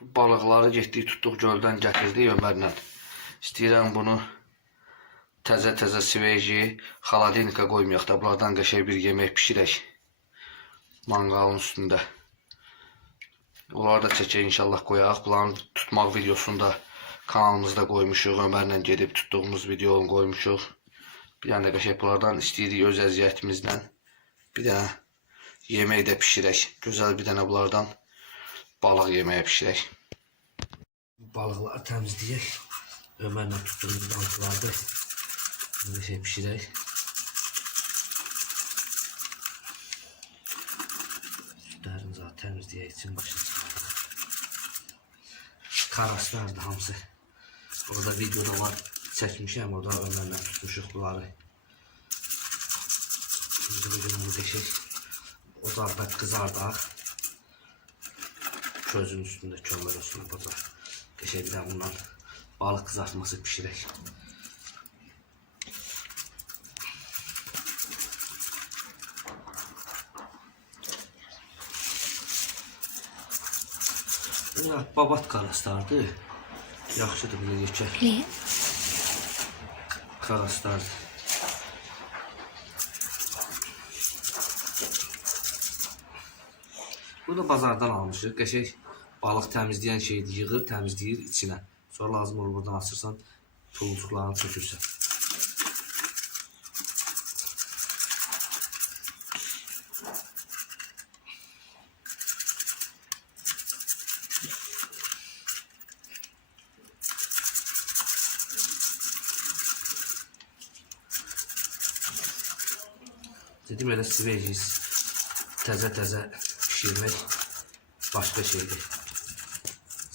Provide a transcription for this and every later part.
Bu balıqları getdik, tutduq göldən gətirdik Ömərlə. İstəyirəm bunu təzə sveji xaladilnikə qoymayaq da, bunlardan qəşəng bir yemək pişirək manqalın üstündə. Onları da çəkək inşallah qoyaq. Bunların tutmaq videosunu da kanalımızda qoymuşuq. Ömərlə gedib tutduğumuz videonu qoymuşuq. Bir dənə də qəşəng bunlardan istəyirik öz əziyyətimizlə. Bir dənə yemək də pişirək. Gözəl bir dənə bunlardan balıq yeməyə pişirək. Balıqları təmizləyək. Ömərlə tutduğumuz balıqları bir şey pişirək. Sütlərini zaten təmizləyək için başa çıxarıq. Karaslardır hamısı. Orada videoda var. Çəkmişəm, orada Ömərlə tutmuşuq bunları. Şimdi bugün bunu qəşəng ocaqda qızardaq. Közün üstündə kömür olsun burada. Qəşəngdən bundan balıq kızartması pişirək. Bunlar babat karaslardır. Yaxşıdır bunu yekək. Karaslardır. Bunu da bazardan almışıq. Qəşəng balıq təmizləyən şeyi yığır, təmizləyir içinə. Sonra lazım olur buradan açırsan, pulcuqlarını çökürsən. Dedim elə svejiz, təzə pişirmək başqa şeydir.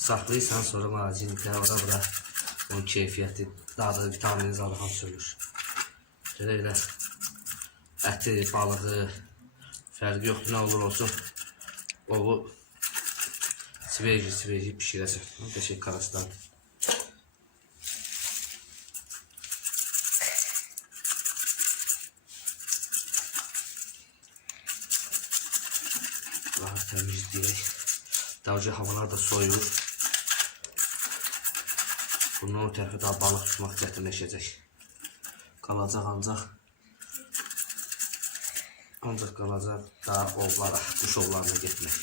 Saxlayırsan sonra mağazilikdə ora-bura onun keyfiyyəti, dadı, vitamini zarıqan sönür. Elə əti, balığı fərqi yoxdur, nə olur olsun. O sveji pişirəsən. Qəşəng karaslardır. Daha temizleyerek. Daha önce havalar da soyur. Bunun o tərəfə daha balıq tutmaq çətinləşəcək. Qalacaq ancaq qalacaq daha ovlara, quş ovlarına getmək.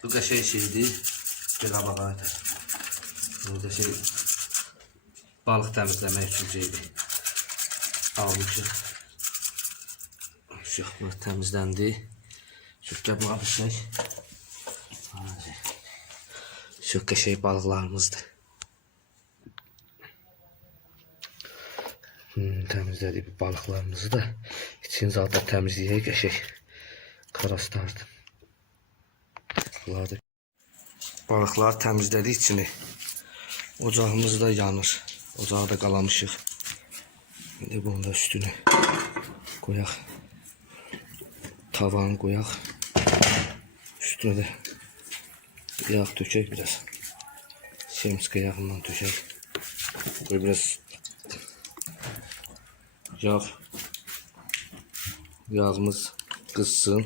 Bu qəşəng şeydir. Gel qabağa atar. Burada şey balıq təmizləmək üçün şeydir. Almışıq. Uşaqlar təmizləndi. Şökə buna pişək. Çox qəşəng balıqlarımızdır. Təmizlədik bu balıqlarımızı da. İçini zaten təmizləyək qəşəng. Karaslardır. Balıqlar təmizlədik içini. Ocağımız da yanır. Ocağı da qalamışıq. İndi bunun da üstünü qoyaq. Tavanı qoyaq. Üstünə də yağ tökək biraz. Semska yağından tökək. Qoy biraz yağımız qızsın.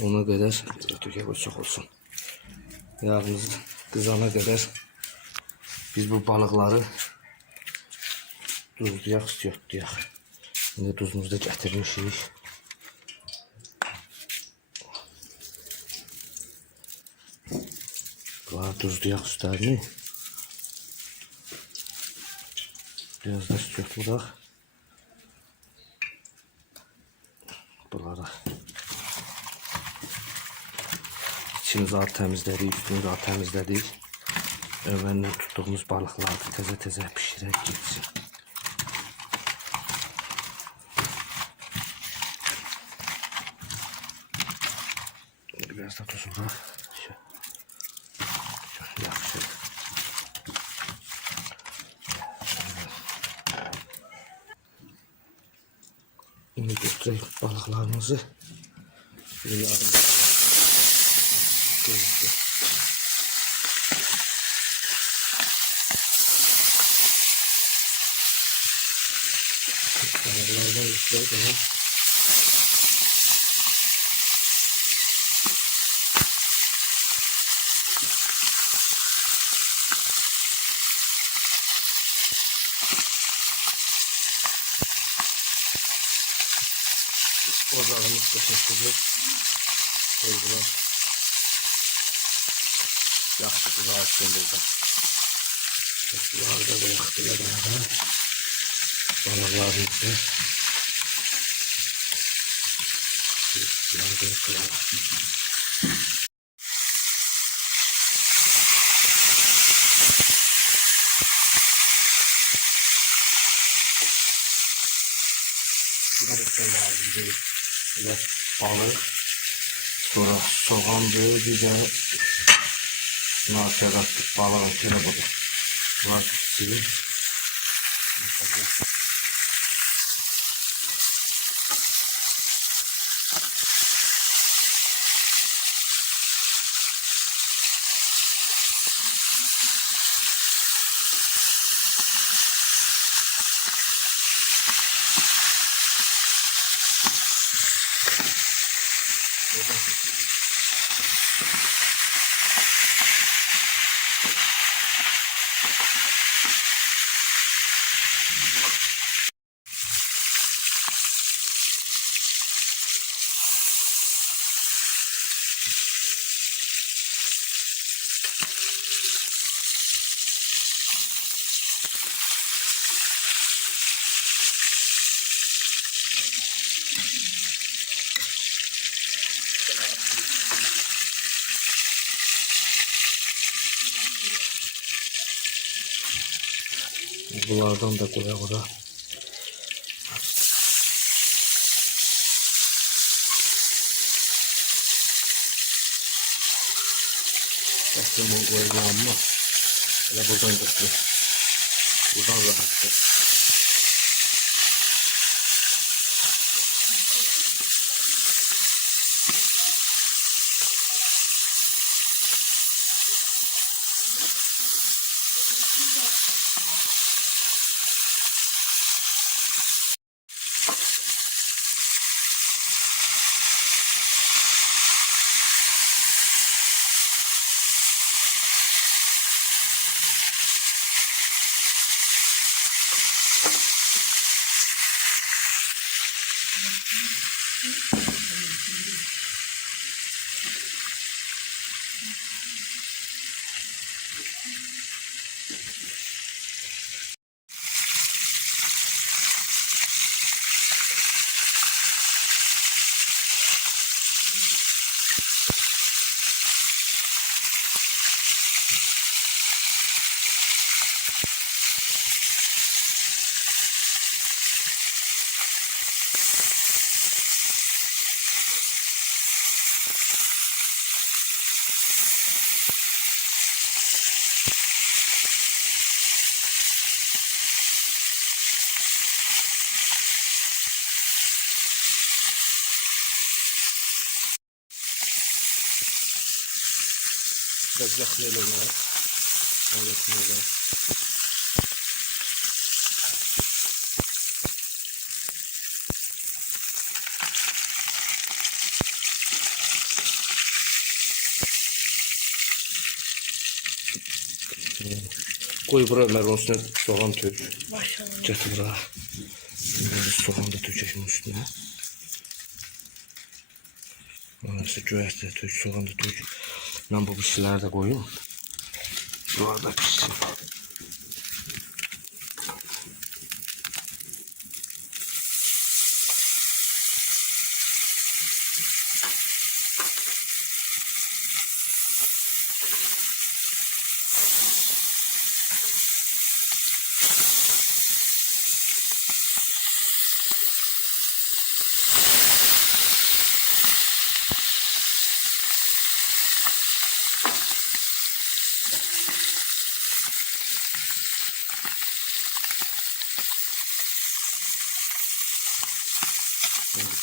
Ona qədər tökək, o çox olsun. Yağımız qızana qədər biz bu balıqları duzlayaq, istiyotlayaq. İndi duzumuzu da gətirmişik. Bunları duzlayaq üstlərini. Biraz da istiyotlayaq. Bunları İçini zaten təmizlədik, üstünü zaten təmizlədik. Ömərlə tutduğumuz balıqları təzə pişirək getsin. Biraz da tuzunu yaxşı. Şimdi götüreyim balıklarımızı. Yardım. Balıklardan yükleyelim. Ocağımız teşekkürler. Koydular. Yaxşı kulağı açtım burada. Kulağı da yaktılar beraber. Balıklarımızı. Yardım koyalım. Böyle balık, sonra soğandı, bir de nasıl attık balığı, şöyle bakın. Bunlar pişsin. Bunlardan da koya. Aslında koyuyor ama öyle buradan götürüyor. Buradan rahatça. Biraz yaklayalım ya. Yaklayalım. Koy buraya Merve üstüne soğan tür. Getir buraya. Şimdi soğan da tökeceğim üstüne. Orası güveçte tök, soğan da tök. Ben bu pişileri de koyayım. Bu arada pişsin.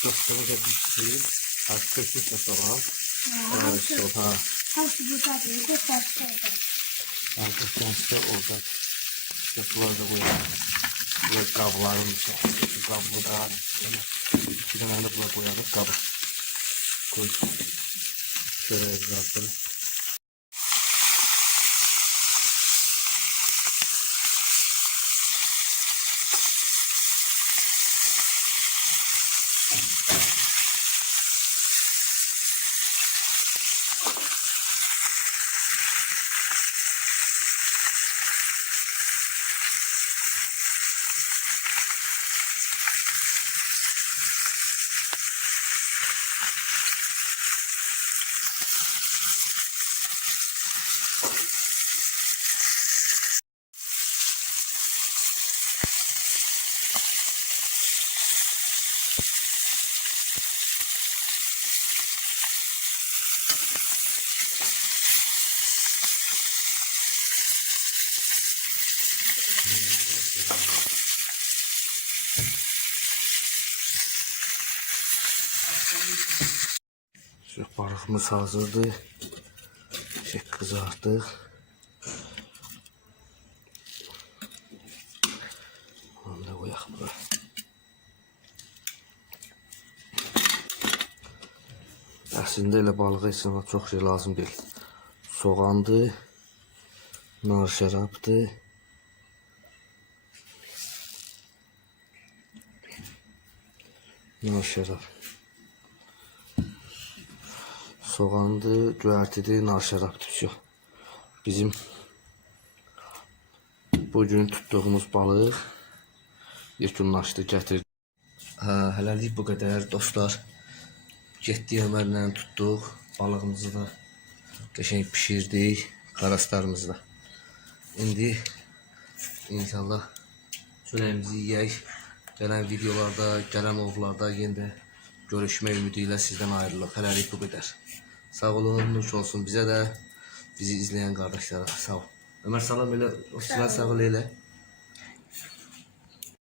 Dostumuz da bitti. Artık bir satalım. Evet, ha. Hepsi bu tatlıyı da taşlardı. Arkadaşlar orada yapılar da koyalım. Böyle kablarım için. Kablo da iki tane de buraya koyalım. Kabı koy. Şöyle yapalım. Şu balıkımız hazırdı. Kızarttık. Onu da koyalım buraya. Əslində elə balığa insana çox şey lazım deyil. Soğandır, nar şərabdır. Nar şərab. Soğandır, göyərtidir, nar şərabdır. Yox. Bizim bugün tutduğumuz balıq yekunlaşdı, gətirdi. Hələlik bu qədər dostlar. Getdik əməllə tutduq. Balığımızı da qəşəng pişirdik. Qaraslarımızı da. İndi inşallah çörəyimizi yeyək. Gələn videolarda, gələn ovlarda yenə də görüşmək ümidi ilə sizdən ayrılıq. Hələlik bu qədər. Sağ olun, nuş olsun bizə də, bizi izləyən qardaşlara. Sağ ol. Ömər salam elə, o sizə sağ ol elə.